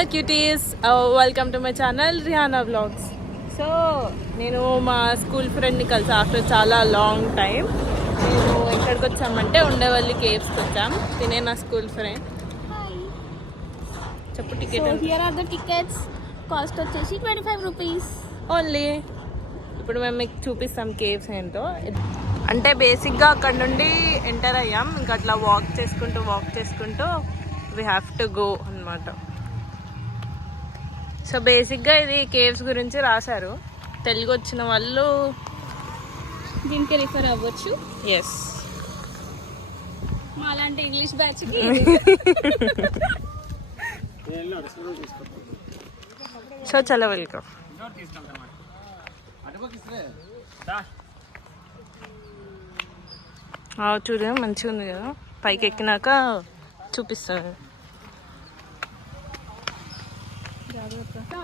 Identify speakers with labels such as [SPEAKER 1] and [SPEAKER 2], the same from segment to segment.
[SPEAKER 1] Hello cuties welcome to my channel Rihana blogs so నేను మా school ఫ్రెండ్ని కలిసి ఆఫ్టర్ చాలా లాంగ్ టైం నేను ఎక్కడికి వచ్చామంటే ఉండేవల్లి కేవ్స్కి వచ్చాం. తినే నా స్కూల్ ఫ్రెండ్ చెప్పు ticket
[SPEAKER 2] here are the tickets cost వచ్చేసి ట్వంటీ ఫైవ్ రూపీస్
[SPEAKER 1] ఓన్లీ ఇప్పుడు మేము మీకు చూపిస్తాం కేవ్స్ ఏంటో. అంటే బేసిక్గా అక్కడ నుండి ఎంటర్ అయ్యాం. ఇంకా అట్లా వాక్ చేసుకుంటూ వాక్ చేసుకుంటూ వీ హ్యావ్ టు గో అనమాట సో బేసిక్గా ఇది కేవ్స్ గురించి రాశారు. తెలుగు వచ్చిన వాళ్ళు
[SPEAKER 2] దీనికి రిఫర్ అవ్వచ్చు.
[SPEAKER 1] ఎస్
[SPEAKER 2] మా అలాంటి ఇంగ్లీష్ బ్యాచ్కి
[SPEAKER 1] సో చలో వెల్కమ్ చూడ మంచిగా ఉంది కదా. పైకి ఎక్కినాక చూపిస్తాను.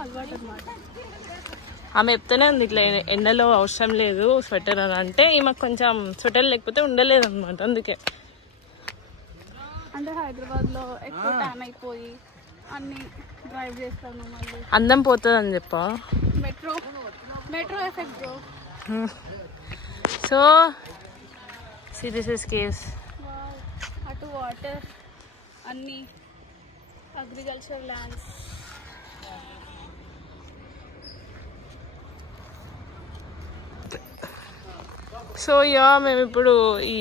[SPEAKER 2] అలవాటు అనమాట
[SPEAKER 1] ఆమె చెప్తూనే ఉంది ఇట్లా ఎండలో అవసరం లేదు స్వెటర్ అని. అంటే ఈమెకు కొంచెం స్వెటర్ లేకపోతే ఉండలేదు అనమాట అందుకే.
[SPEAKER 2] అంటే హైదరాబాద్లో ఎక్కువ ట్యాన్ అయిపోయి అన్ని డ్రైవ్ చేస్తాను మళ్ళీ.
[SPEAKER 1] అందం పోతుంది అని చెప్పా
[SPEAKER 2] metro metro effect bro
[SPEAKER 1] so series caves
[SPEAKER 2] అటు వాటర్ అన్ని అగ్రికల్చర్ ల్యాండ్స్
[SPEAKER 1] సో యా మేము ఇప్పుడు ఈ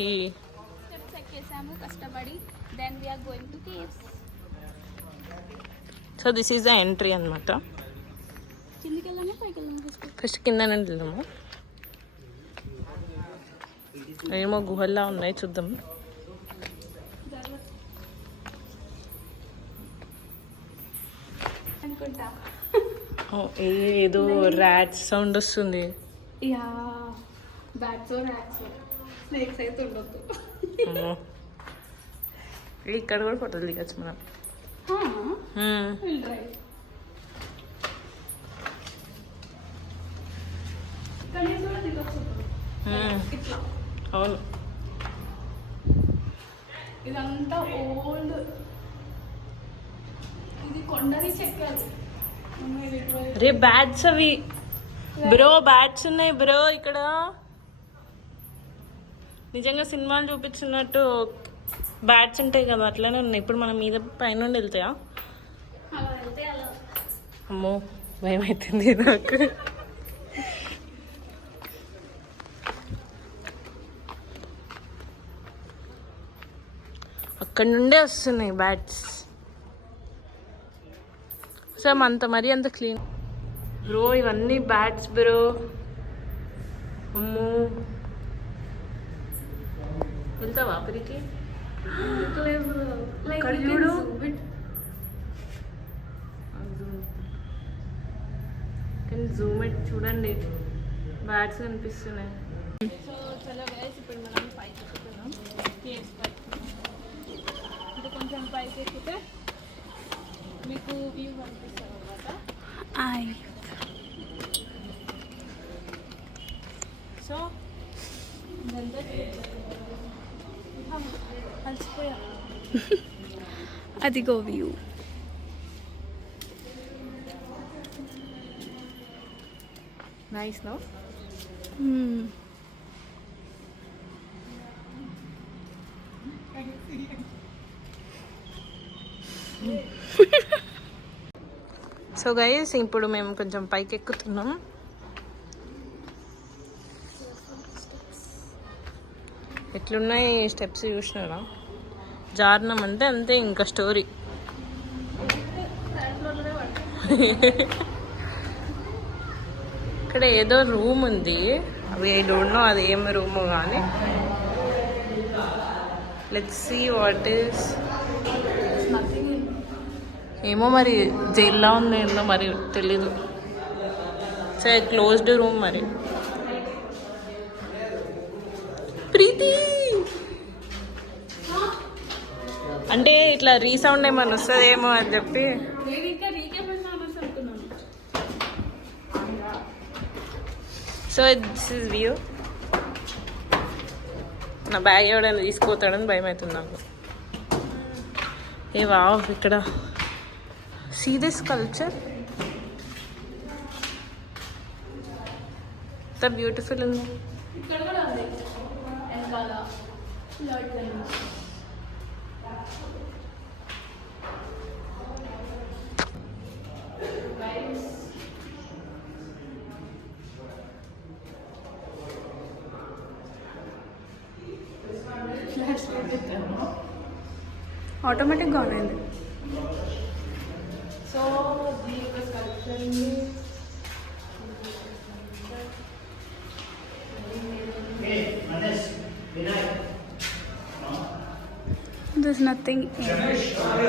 [SPEAKER 1] so this is the entry అనమాట
[SPEAKER 2] ఫస్ట్
[SPEAKER 1] కింద వెళ్దాము. ఏమో గుహల్లా ఉన్నాయి చూద్దాం. ఏదో ర్యాట్ సౌండ్ వస్తుంది.
[SPEAKER 2] యా బ్యాట్స్ ర్యాట్స్ స్నేక్స్ అయితే ఉండొద్దు.
[SPEAKER 1] అమ్మో. ఏ, ఇక్కడ కూడా ఫోటోలు దిగచ్చు మనం. అవును.
[SPEAKER 2] ఇదంతా ఓల్డ్ ఇది కొండది చెక్కారు.
[SPEAKER 1] రే బ్యాట్స్ అవి. బ్రో బ్యాట్స్ ఉన్నాయి బ్రో ఇక్కడ. నిజంగా సినిమాలు చూపించినట్టు బ్యాట్స్ ఉంటాయి కదా అట్లనే ఉన్నాయి. ఇప్పుడు మన మీద పైన నుండి వెళ్తాయా? అమ్మో భయం అవుతుంది నాకు. అక్కడ నుండే వస్తున్నాయి బ్యాట్స్ సో అంత మరీ అంత క్లీన్. బ్రో ఇవన్నీ బ్యాట్స్ బ్రో. అమ్మో. వెళ్తావా అప్పటికి అక్కడ చూడు కానీ జూమ్ పెట్టి చూడండి బ్యాట్స్ కనిపిస్తున్నాయి
[SPEAKER 2] సో చలో గైస్ ఇప్పుడు మనం పైకి ఎక్కుతున్నాం కేవ్స్ పైకి అంటే కొంచెం పైకి ఎక్కితే మీకు వ్యూ కనిపిస్తుంది అనమాట
[SPEAKER 1] సో
[SPEAKER 2] ఇదంతా అలసిపోయా
[SPEAKER 3] అదిగో view.
[SPEAKER 1] Nice no so guys ఇప్పుడు మేము కొంచెం పైకి ఎక్కుతున్నాం ఎట్లున్నాయి స్టెప్స్ చూసినారా? జారణం అంటే అంతే ఇంకా స్టోరీ. ఇక్కడ ఏదో రూమ్ ఉంది. అవి ఐ డోంట్ నో అది ఏం రూమ్ కానీ. లెట్స్ సీ వాట్ ఈస్ ఏమో మరి జైల్లో ఉంది ఏందో మరి తెలీదు. సరే క్లోజ్డ్ రూమ్ మరి. ప్రీతి! అంటే ఇట్లా రీసౌండ్ ఏమైనా వస్తుందేమో అని చెప్పి. సో దిస్ ఇస్ వ్యూ నా బ్యాగ్ ఎవడైనా తీసుకుపోతాడని భయం అవుతుంది నాకు. ఏ వావ్ ఇక్కడ. సీ దిస్ కల్చర్ ఎంత బ్యూటిఫుల్ ఉంది.
[SPEAKER 2] ఇక్కడ కూడా ఉంది వెనకాల లార్డ్ గణేష్
[SPEAKER 1] ఆటోమేటిక్గా ఆన్ అయింది
[SPEAKER 2] so
[SPEAKER 1] there's
[SPEAKER 3] nothing in it.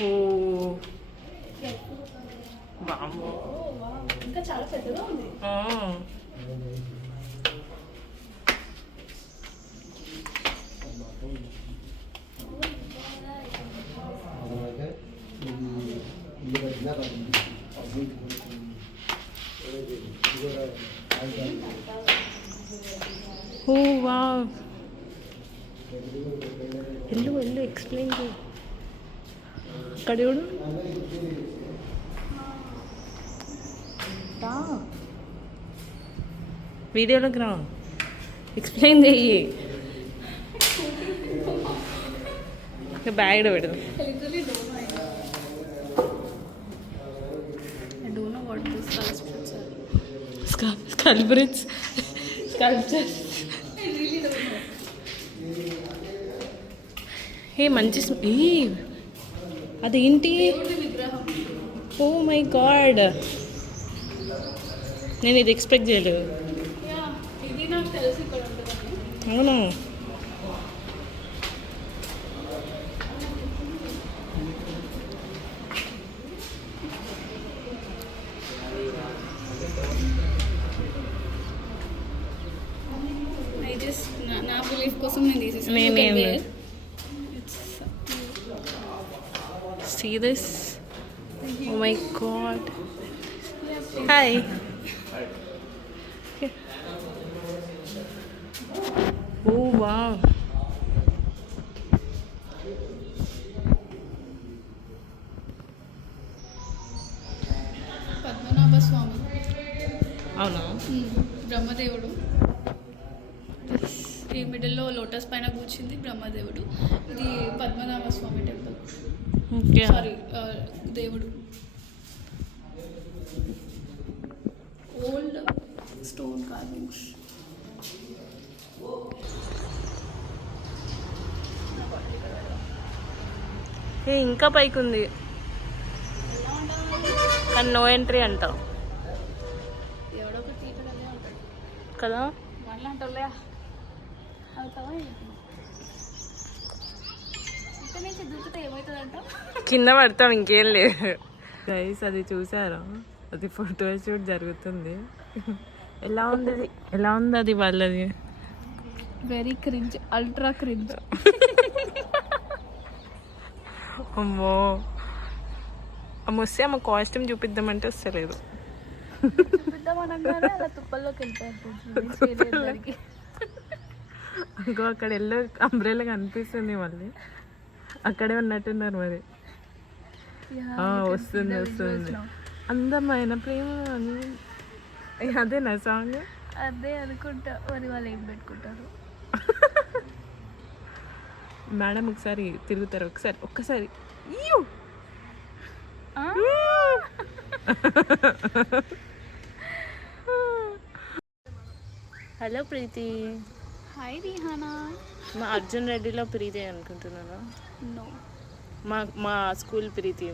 [SPEAKER 1] Oh
[SPEAKER 2] Oh, wow!
[SPEAKER 1] Oh. Oh wow. ఎల్లు ఎల్లు ఎక్స్ప్లెయిన్ చేయి. అక్కడ చూడు. రా వీడియోలోకి రా. ఎక్స్ప్లెయిన్ చెయ్యి బ్యాగ్ పెడదాం
[SPEAKER 2] are.
[SPEAKER 1] స్కల్బరిట్స్ sculpture
[SPEAKER 2] I really don't know.
[SPEAKER 1] ఏ మంచి ఏ అదేంటి? Oh my god. నేను ఇది ఎక్స్పెక్ట్ చేయలేదు. అవునా
[SPEAKER 2] ఐ జస్ట్ నా బిలీఫ్ కోసం నేను తీసేసాను
[SPEAKER 1] నేనే see this oh my god hi oh wow
[SPEAKER 2] Padmanabha Swami
[SPEAKER 1] అవునా
[SPEAKER 2] బ్రహ్మదేవుడు ఈ మిడిల్లో లోటస్ పైన కూర్చుంది బ్రహ్మదేవుడు. ఇది పద్మనాభ స్వామి టెంపుల్ సారీ దేవుడు. ఓల్డ్ స్టోన్ కార్వింగ్స్
[SPEAKER 1] ఏ ఇంకా పైకి ఉంది కానీ నో ఎంట్రీ అంట.
[SPEAKER 2] ఎవడో ఒకటి తీయటం ఉంటాడు.
[SPEAKER 1] కదా?
[SPEAKER 2] మళ్ళీ
[SPEAKER 1] కింద పడతాం ఇంకేం లేదు. గైస్ అది చూసారా? అది ఫోటో షూట్ జరుగుతుంది. ఎలా ఉంది అది ఎలా ఉంది అది వాళ్ళది?
[SPEAKER 2] వెరీ క్రింజ్ అల్ట్రా క్రింజ్
[SPEAKER 1] అమ్మో. అమ్మ వస్తే అమ్మ కాస్ట్యూమ్ చూపిద్దామంటే వస్తలేదు.
[SPEAKER 2] చూపిద్దామనగానే అలా తుప్పల్లోకి
[SPEAKER 1] ఇంకో అక్కడ ఎల్లో అంబ్రెలా కనిపిస్తుంది మళ్ళీ. అక్కడే ఉన్నట్టున్నారు మరి. ఆ, వస్తుంది వస్తుంది. అందమైన ప్రేమ అని- అదేనా సాంగ్
[SPEAKER 2] అదే అనుకుంటా. మరి వాళ్ళు ఏం పెట్టుకుంటారు?
[SPEAKER 1] మేడం ఒకసారి తిరుగుతారు. ఒకసారి ఒక్కసారి! హలో ప్రీతి.
[SPEAKER 2] హాయ్ రిహానా.
[SPEAKER 1] మా అర్జున్ రెడ్డిలో ప్రీతి అనుకుంటున్నాను?
[SPEAKER 2] నో
[SPEAKER 1] మా మా స్కూల్ ప్రీతి